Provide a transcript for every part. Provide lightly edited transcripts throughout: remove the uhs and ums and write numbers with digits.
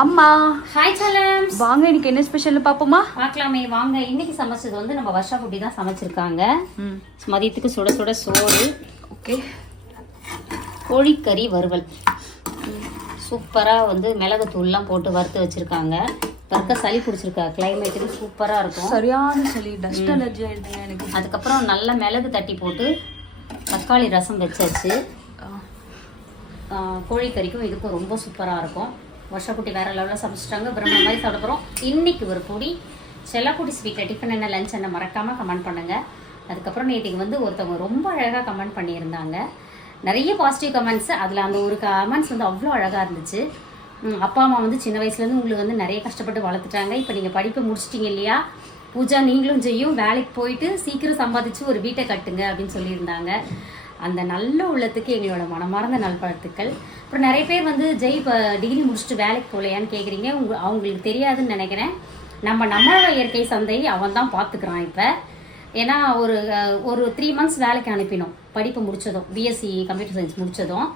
அம்மா ஹாய் சலம்ஸ், வாங்க. இன்னைக்கு என்ன ஸ்பெஷல்னு பாப்போமா? பார்க்கலாமே வாங்க. இன்னைக்கு சமைச்சது வந்து நம்ம வர்ஷா குட்டி தான் சமைச்சிருக்காங்க. மதியத்துக்கு சுட சுட சோறு, ஓகே, கோழிக்கறி வறுவல், சூப்பராக வந்து மிளகு தூள்லாம் போட்டு வறுத்து வச்சுருக்காங்க. வறுக்க சளி பிடிச்சிருக்கா, கிளைமேட்டுக்கு சூப்பராக இருக்கும். சரியான சளி, டஸ்ட் அலர்ஜி ஆயிடுதுங்க எனக்கு. அதுக்கப்புறம் நல்லா மிளகு தட்டி போட்டு தக்காளி ரசம் வச்சாச்சு. கோழிக்கறிக்கும் இதுக்கும் ரொம்ப சூப்பராக இருக்கும். வருஷக்குட்டி வேறு லெவலில் சமைச்சிட்டாங்க. பிரம்ம மாதிரி சாப்பிட போகிறோம். இன்றைக்கி ஒரு பொடி செல்லக்குட்டி ஸ்வீட்டில் டிஃபன் என்ன லஞ்ச் என்ன மறக்காமல் கமெண்ட் பண்ணுங்கள். அதுக்கப்புறம் நேற்றுக்கு வந்து ஒருத்தவங்க ரொம்ப அழகாக கமெண்ட் பண்ணியிருந்தாங்க. நிறைய பாசிட்டிவ் கமெண்ட்ஸு. அதில் அந்த ஒரு கமெண்ட்ஸ் வந்து அவ்வளோ அழகாக இருந்துச்சு. அப்பா அம்மா வந்து சின்ன வயசுலேருந்து உங்களுக்கு வந்து நிறைய கஷ்டப்பட்டு வளர்த்துட்டாங்க. இப்போ நீங்கள் படிப்பை முடிச்சிட்டிங்க இல்லையா, பூஜா நீங்களும் செய்யும், வேலைக்கு போயிட்டு சீக்கிரம் சம்பாதிச்சு ஒரு வீட்டை கட்டுங்க அப்படின்னு சொல்லியிருந்தாங்க. அந்த நல்ல உள்ளத்துக்கு எங்களோட மனமார்ந்த நல்வாழ்த்துக்கள். அப்புறம் நிறைய பேர் வந்து ஜெய் இப்போ டிகிரி முடிச்சுட்டு வேலைக்கு போகலையான்னு கேட்குறீங்க. அவங்களுக்கு தெரியாதுன்னு நினைக்கிறேன். நம்மளோட இயற்கை சந்தை அவன் தான் பார்த்துக்கிறான் இப்போ. ஏன்னா ஒரு 3 months வேலைக்கு அனுப்பினோம், படிப்பு முடித்ததும், பிஎஸ்சி கம்ப்யூட்டர் சயின்ஸ் முடித்ததும்.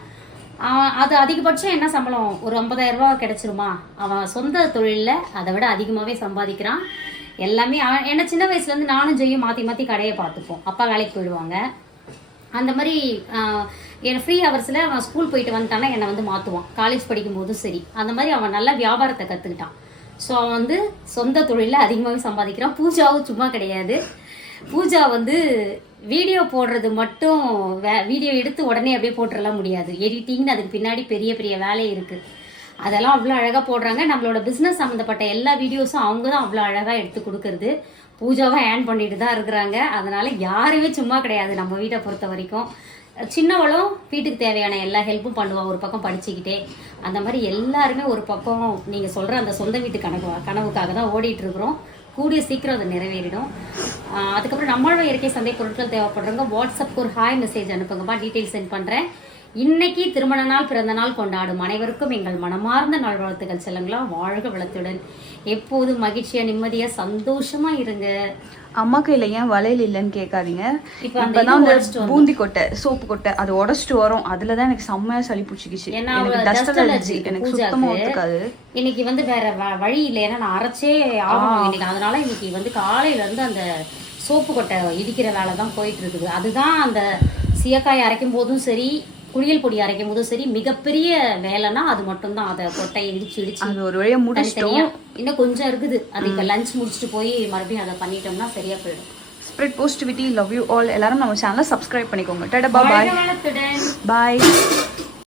அது அதிகபட்சம் என்ன சம்பளம், ஒரு 50,000 ரூபா கிடச்சிருமா. அவன் சொந்த தொழிலில் அதை விட அதிகமாகவே சம்பாதிக்கிறான். எல்லாமே ஏன்னா சின்ன வயசுலேருந்து நானும் ஜெய்யும் மாற்றி மாற்றி கடையை பார்த்துப்போம். அப்பா வேலைக்கு போயிடுவாங்க. அந்த மாதிரி என் ஃப்ரீ ஹவர்ஸில் அவன் ஸ்கூல் போயிட்டு வந்துட்டானா என்னை வந்து மாற்றுவான். காலேஜ் படிக்கும் போதும் சரி. அந்த மாதிரி அவன் நல்லா வியாபாரத்தை கற்றுக்கிட்டான். ஸோ அவன் வந்து சொந்த தொழிலில் அதிகமாகவே சம்பாதிக்கிறான். பூஜாவும் சும்மா கிடையாது. பூஜா வந்து வீடியோ போடுறது மட்டும் வீடியோ எடுத்து உடனே அப்படியே போட்டுடலாம் முடியாது. எடிட்டிங்னு அதுக்கு பின்னாடி பெரிய பெரிய வேலை இருக்குது. அதெல்லாம் அவ்வளோ அழகாக போடுறாங்க. நம்மளோட பிஸ்னஸ் சம்மந்தப்பட்ட எல்லா வீடியோஸும் அவங்க தான் அவ்வளோ அழகாக எடுத்து கொடுக்கறது. பூஜாவை ஏர்ன் பண்ணிட்டு தான் இருக்கிறாங்க. அதனால யாருமே சும்மா கிடையாது நம்ம வீட்டை பொறுத்த வரைக்கும். சின்னவளும் வீட்டுக்கு தேவையான எல்லா ஹெல்ப்பும் பண்ணுவாள், ஒரு பக்கம் படிச்சுக்கிட்டே. அந்த மாதிரி எல்லாருமே ஒரு பக்கம் நீங்கள் சொல்கிற அந்த சொந்த வீட்டு கனவுக்காக தான் ஓடிட்டு இருக்கிறோம். கூடிய சீக்கிரம் அதை நிறைவேறிடும். அதுக்கப்புறம் நம்மளோட இயற்கை சந்தை பொருட்கள் தேவைப்படுறவங்க வாட்ஸ்அப்புக்கு ஒரு ஹாய் மெசேஜ் அனுப்புங்கப்பா, டீட்டெயில்ஸ் சென்ட் பண்ணுறேன். இன்னைக்கு திருமண நாள், பிறந்த நாள் கொண்டாடும் அனைவருக்கும் எங்கள் மனமார்ந்த நல்வாழ்த்துக்கள். செல்லுங்களா, வாழ்க வளத்துடன் எப்போதும் மகிழ்ச்சியா நிம்மதியா சந்தோஷமா இருங்க. அம்மா கையில ஏன் வளையல் இல்லைன்னு கேட்காதீங்க. இப்பதான் அந்த பூந்தி கொட்டை, சோப்பு கொட்டை அது உடச்சிட்டு வரும். அதுலதான் எனக்கு செம்மையா சளி பிடிச்சிக்கிச்சு. எனக்கு சுத்தமா ஒத்துக்காது. இன்னைக்கு வந்து வேற வழி இல்லை, ஏன்னா நான் அரைச்சே ஆகணும் இன்னைக்கு. அதனால இன்னைக்கு வந்து காலையில இருந்து அந்த சோப்பு கொட்டை இடிக்கிற வேலை தான் போயிட்டு இருக்குது. அதுதான் அந்த சீயக்காய் அரைக்கும் போதும் சரி, குளியல் பொடி அரைக்கும் போதும் சரி, மிகப்பெரிய வேலைன்னா அது மட்டும் தான். அதை கொட்டையை இடிச்சு அது ஒரு வழியா முடிச்சிட்டோம். இன்னும் கொஞ்சம் இருக்குது. அது இப்போ லஞ்ச் முடிச்சுட்டு போய் மறுபடியும் அதை பண்ணிட்டோம்னா சரியா போயிடும். Spread positivity, love you all. எல்லாரும் நம்ம சேனலை சப்ஸ்கிரைப் பண்ணிக்கோங்க. டாடா, பாய் பாய்.